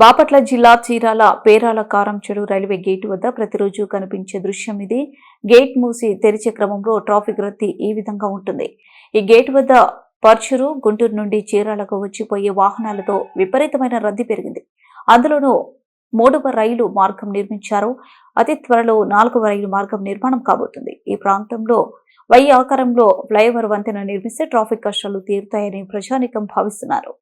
బాపట్ల జిల్లా Chirala Perala కారంచెడు railway gate వద్ద ప్రతిరోజు కనిపించే దృశ్యం ఇది. గేట్ మూసి తెరిచే క్రమంలో ట్రాఫిక్ రద్దీ ఈ విధంగా ఉంటుంది. ఈ గేటు వద్ద పర్చూరు, గుంటూరు నుండి చీరాలకు వచ్చిపోయే వాహనాలతో విపరీతమైన రద్దీ పెరిగింది. అందులోనూ 3వ రైలు మార్గం నిర్మించారు. అతి త్వరలో 4వ రైలు మార్గం నిర్మాణం కాబోతుంది. ఈ ప్రాంతంలో వై ఆకారంలో ఫ్లైఓవర్ వంతెన నిర్మిస్తే ట్రాఫిక్ కష్టాలు తీరుతాయని ప్రజానీకం భావిస్తున్నారు.